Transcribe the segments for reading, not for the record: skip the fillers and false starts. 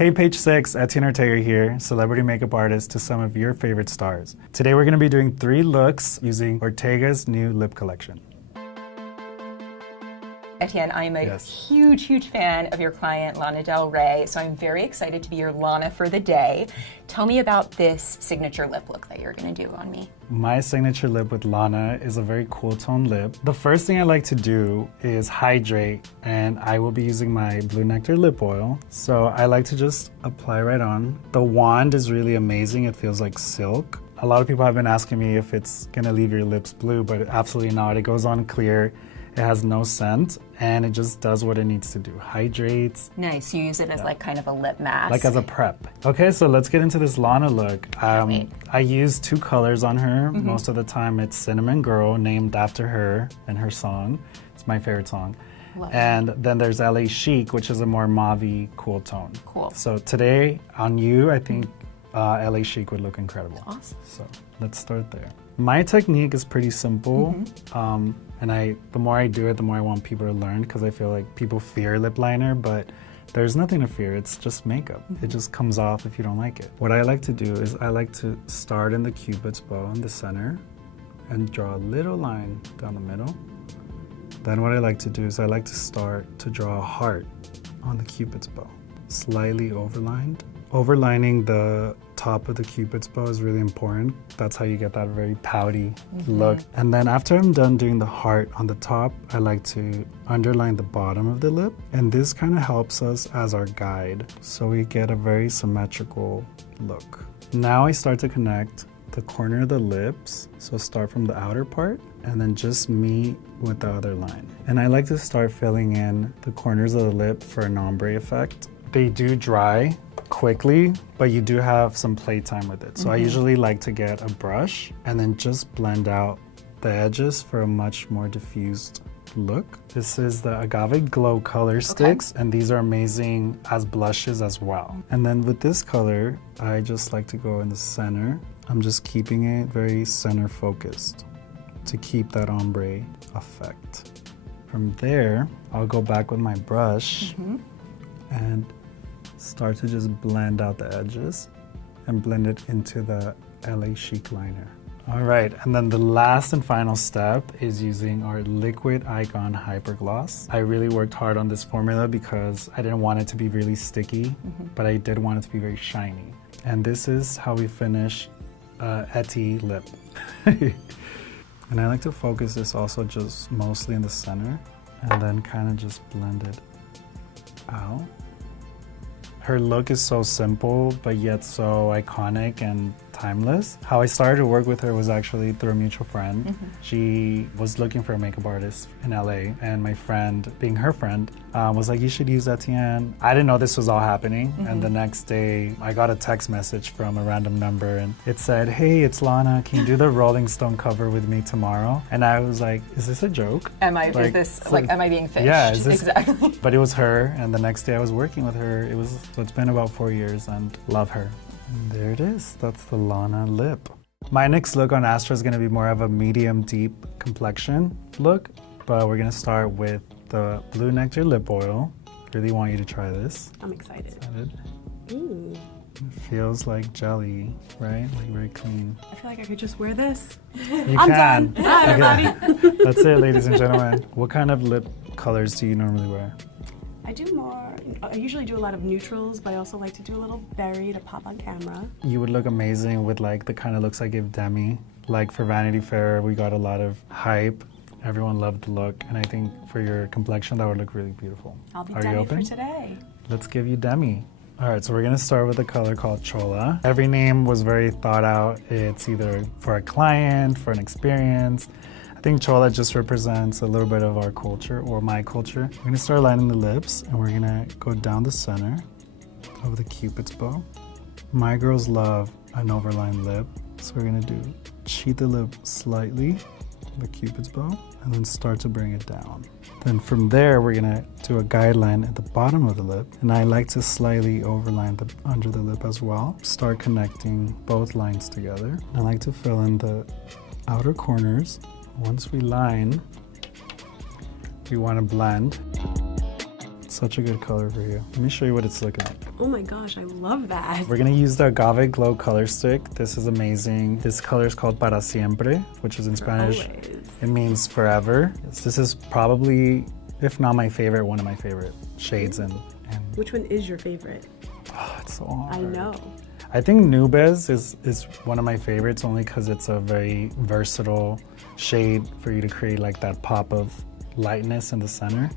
Hey Page 6, Etienne Ortega here, celebrity makeup artist to some of your favorite stars. Today we're going to be doing 3 looks using Ortega's new lip collection. Etienne, I'm a huge fan of your client, Lana Del Rey, so I'm very excited to be your Lana for the day. Tell me about this signature lip look that you're gonna do on me. My signature lip with Lana is a very cool tone lip. The first thing I like to do is hydrate, and I will be using my Blue Nectar lip oil. So I like to just apply right on. The wand is really amazing, it feels like silk. A lot of people have been asking me if it's gonna leave your lips blue, but absolutely not. It goes on clear. It has no scent, and it just does what it needs to do. Hydrates. Nice, you use it as like kind of a lip mask. Like as a prep. Okay, so let's get into this Lana look. I use 2 colors on her. Most of the time it's Cinnamon Girl, named after her and her song. It's my favorite song. And then there's LA Chic, which is a more mauve-y, cool tone. Cool. So today, on you, I think LA Chic would look incredible. Awesome. So let's start there. My technique is pretty simple. And the more I do it, the more I want people to learn, because I feel like people fear lip liner, but there's nothing to fear. It's just makeup. It just comes off if you don't like it. What I like to do is I like to start in the Cupid's bow in the center and draw a little line down the middle. Then what I like to do is I like to start to draw a heart on the Cupid's bow, slightly overlined. Overlining the top of the Cupid's bow is really important. That's how you get that very pouty look. And then after I'm done doing the heart on the top, I like to underline the bottom of the lip. And this kind of helps us as our guide, so we get a very symmetrical look. Now I start to connect the corner of the lips. So start from the outer part and then just meet with the other line. And I like to start filling in the corners of the lip for an ombre effect. They do dry quickly, but you do have some playtime with it. So I usually like to get a brush and then just blend out the edges for a much more diffused look. This is the Agave Glow Color Sticks, and these are amazing as blushes as well. And then with this color, I just like to go in the center. I'm just keeping it very center focused to keep that ombre effect. From there, I'll go back with my brush and start to just blend out the edges and blend it into the LA Chic liner. All right, and then the last and final step is using our Liquid Icon Hyper Gloss. I really worked hard on this formula because I didn't want it to be really sticky, but I did want it to be very shiny. And this is how we finish Eti lip. And I like to focus this also just mostly in the center and then kind of just blend it out. Her look is so simple, but yet so iconic and timeless. How I started to work with her was actually through a mutual friend. She was looking for a makeup artist in LA, and my friend, being her friend, was like, you should use Etienne. I didn't know this was all happening, and the next day I got a text message from a random number, and it said, hey, it's Lana, can you do the Rolling Stone cover with me tomorrow? And I was like, is this a joke? Am I being fished? Yeah, is this, exactly. But it was her, and the next day I was working with her. So it's been about 4 years, and love her. And there it is, that's the Lana lip. My next look on Astra is gonna be more of a medium deep complexion look, but we're gonna start with the Blue Nectar lip oil. Really want you to try this. I'm excited. Ooh. It feels like jelly, right? Like very clean. I feel like I could just wear this. I'm done. Bye, everybody. That's it, ladies and gentlemen. What kind of lip colors do you normally wear? I usually do a lot of neutrals, but I also like to do a little berry to pop on camera. You would look amazing with like the kind of looks I give Demi. Like for Vanity Fair, we got a lot of hype. Everyone loved the look, and I think for your complexion, that would look really beautiful. I'll be Are Demi you open? for today. Let's give you Demi. All right, so we're gonna start with a color called Chola. Every name was very thought out. It's either for a client, for an experience. I think Chola just represents a little bit of our culture, or my culture. We're gonna start lining the lips, and we're gonna go down the center of the Cupid's bow. My girls love an overlined lip, so we're gonna cheat the lip slightly, the Cupid's bow, and then start to bring it down. Then from there, we're gonna do a guideline at the bottom of the lip, and I like to slightly overline under the lip as well. Start connecting both lines together. I like to fill in the outer corners. Once we line, we want to blend Such a good color for you. Let me show you what it's looking like. Oh my gosh, I love that. We're gonna use the Agave Glow Color Stick. This is amazing. This color is called Para Siempre, which is in Spanish. Always. It means forever. This is probably, if not my favorite, one of my favorite shades. And Which one is your favorite? oh, it's so hard. I know. I think Nubes is one of my favorites only because it's a very versatile shade for you to create like that pop of lightness in the center.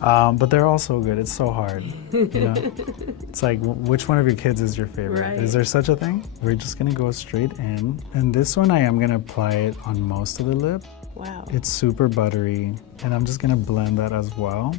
But they're all so good. It's so hard. You know? It's like, which one of your kids is your favorite? Right. Is there such a thing? We're just gonna go straight in. And this one I am gonna apply it on most of the lip. Wow. It's super buttery. And I'm just gonna blend that as well.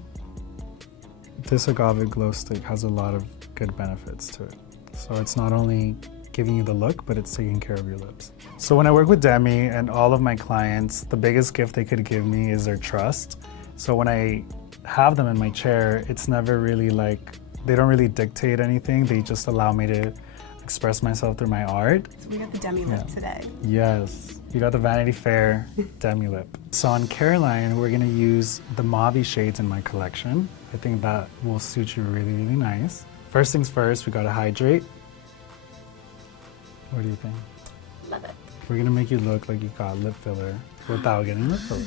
This Agave Glow Stick has a lot of good benefits to it. So it's not only giving you the look, but it's taking care of your lips. So when I work with Demi and all of my clients, the biggest gift they could give me is their trust. So when I have them in my chair, it's never really like, they don't really dictate anything. They just allow me to express myself through my art. So we got the Demi lip today. Yes, you got the Vanity Fair Demi lip. So on Caroline, we're gonna use the mauve shades in my collection. I think that will suit you really, really nice. First things first, we gotta hydrate. What do you think? Love it. We're gonna make you look like you got lip filler without getting lip filler.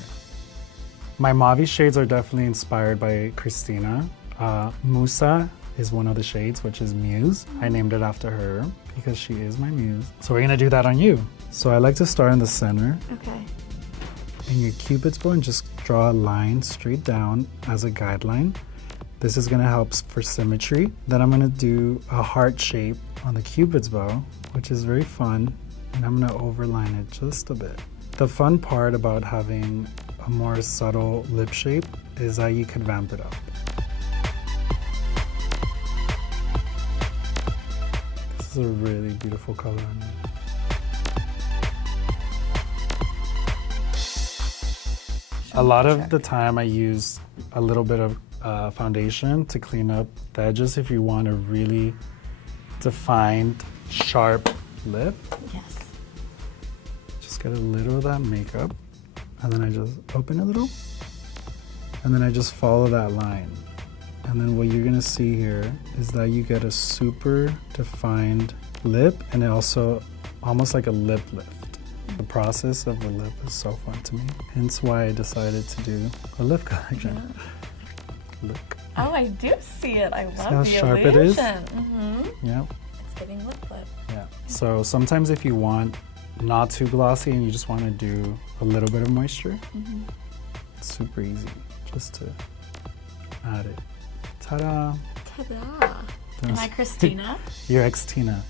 My mauve shades are definitely inspired by Christina. Musa is one of the shades, which is Muse. I named it after her because she is my muse. So we're gonna do that on you. So I like to start in the center. Okay. In your Cupid's bow and just draw a line straight down as a guideline. This is gonna help for symmetry. Then I'm gonna do a heart shape on the Cupid's bow, which is very fun. And I'm gonna overline it just a bit. The fun part about having a more subtle lip shape is that you can vamp it up. This is a really beautiful color on me. A lot of the time I use a little bit of foundation to clean up the edges if you want a really defined, sharp lip. Yes. Just get a little of that makeup, and then I just open a little, and then I just follow that line. And then what you're gonna see here is that you get a super defined lip, and it also almost like a lip lift. The process of the lip is so fun to me. Hence why I decided to do a lip collection. Yeah. Look. Oh, I do see it. I love See how the sharp illusion. it is? Mm-hmm. Yeah. It's giving lip flip. Yeah. So sometimes if you want not too glossy and you just want to do a little bit of moisture, it's super easy just to add it. Ta-da! Ta-da! Am I Christina? You're ex-Tina.